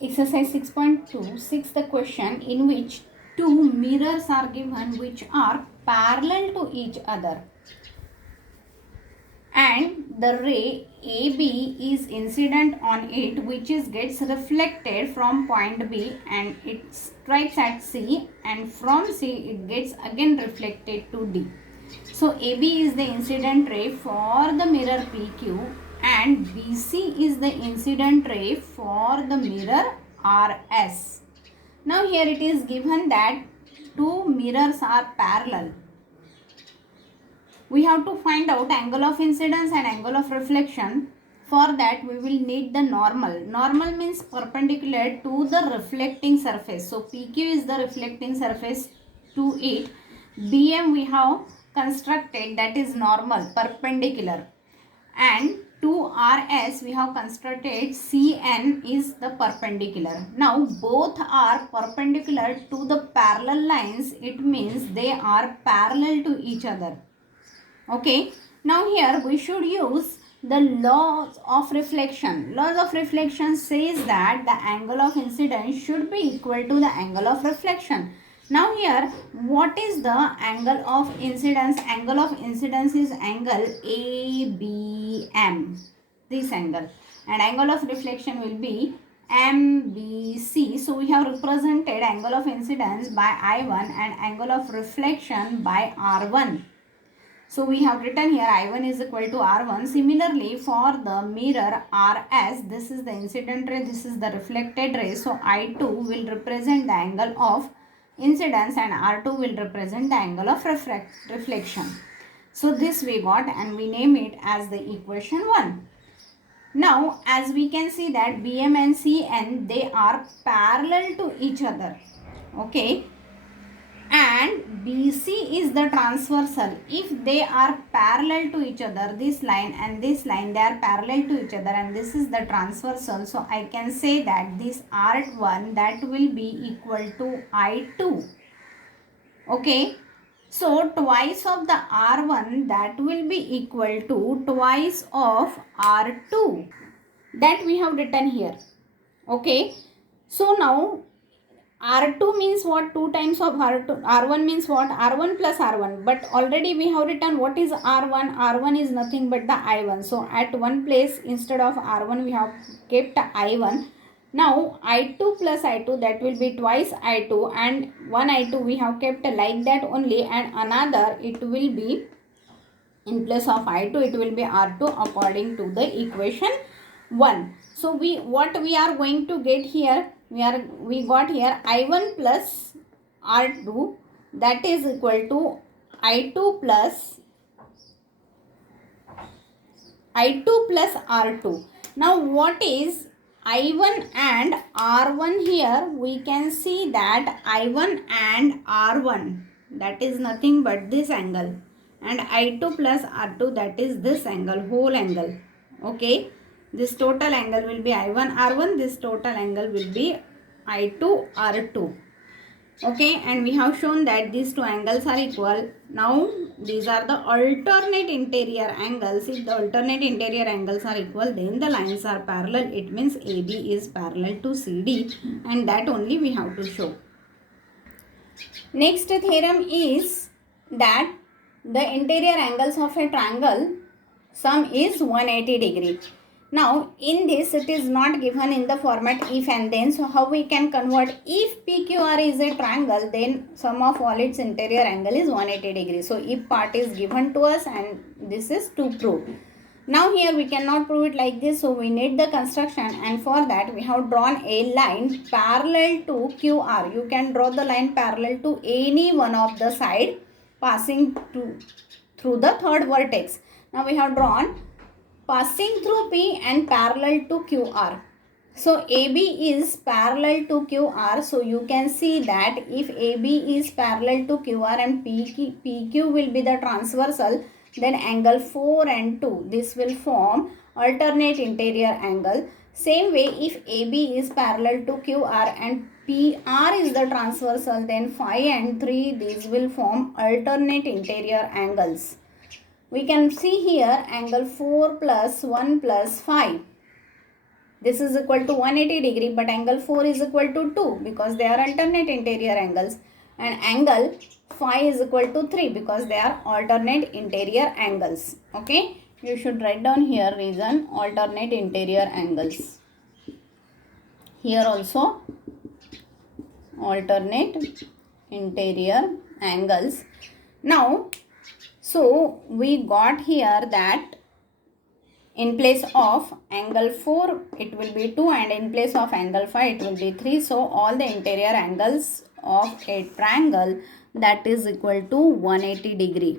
Exercise 6.2, the question in which two mirrors are given which are parallel to each other, and the ray AB is incident on it, which is gets reflected from point B and it strikes at C, and from C it gets again reflected to D. So AB is the incident ray for the mirror PQ and BC is the incident ray for the mirror RS. Now here it is given that two mirrors are parallel. We have to find out angle of incidence and angle of reflection. For that we will need the normal. Normal means perpendicular to the reflecting surface. So PQ is the reflecting surface to it. BM we have constructed, that is normal, perpendicular. And to RS we have constructed CN is the perpendicular. Now both are perpendicular to the parallel lines. It means they are parallel to each other. Okay, now here we should use the laws of reflection. Laws of reflection says that the angle of incidence should be equal to the angle of reflection. Now here, what is the angle of incidence? Angle of incidence is angle ABM, this angle, and angle of reflection will be MBC. So we have represented angle of incidence by I1 and angle of reflection by R1. So we have written here I1 is equal to R1. Similarly, for the mirror RS, this is the incident ray, this is the reflected ray. So I2 will represent the angle of incidence and R2 will represent the angle of reflection. So this we got and we name it as the equation 1. Now as we can see that BM and CN, they are parallel to each other. Okay. And BC is the transversal. If they are parallel to each other, this line and this line, they are parallel to each other and this is the transversal. So I can say that this R1 that will be equal to I2. Okay. So twice of the R1 that will be equal to twice of R2. That we have written here. Okay. So now R2 means what? 2 times of R2. R1 means what? R1 plus R1. But already we have written what is R1. R1 is nothing but the I1. So at one place instead of R1 we have kept I1. Now I2 plus I2, that will be twice I2, and one I2 we have kept like that only, and another it will be in place of I2 it will be R2 according to the equation 1. So what we are going to get here, we got here I1 plus R2, that is equal to I2 plus R2. Now what is I1 and R1 here? We can see that I1 and R1, that is nothing but this angle, and I2 plus R2, that is this angle, whole angle. Okay, this total angle will be I1 R1, this total angle will be I2 R2. Okay, and we have shown that these two angles are equal. Now these are the alternate interior angles. If the alternate interior angles are equal, then the lines are parallel. It means AB is parallel to CD, and that only we have to show. Next theorem is that the interior angles of a triangle sum is 180 degree. Now in this it is not given in the format if and then. So how we can convert? If PQR is a triangle, then sum of all its interior angle is 180 degree. So if part is given to us and this is to prove. Now here we cannot prove it like this, so we need the construction, and for that we have drawn a line parallel to QR. You can draw the line parallel to any one of the side passing through the third vertex. Now we have drawn passing through P and parallel to QR. So AB is parallel to QR. So you can see that if AB is parallel to QR and PQ will be the transversal, then angle 4 and 2, this will form alternate interior angle. Same way, if AB is parallel to QR and PR is the transversal, then 5 and 3, these will form alternate interior angles. We can see here angle 4 plus 1 plus 5. this is equal to 180 degree, but angle 4 is equal to 2 because they are alternate interior angles, and angle phi is equal to 3 because they are alternate interior angles. Okay, you should write down here reason alternate interior angles. Here also alternate interior angles. Now, so we got here that in place of angle 4 it will be 2 and in place of angle 5 it will be 3. So all the interior angles of a triangle that is equal to 180 degree.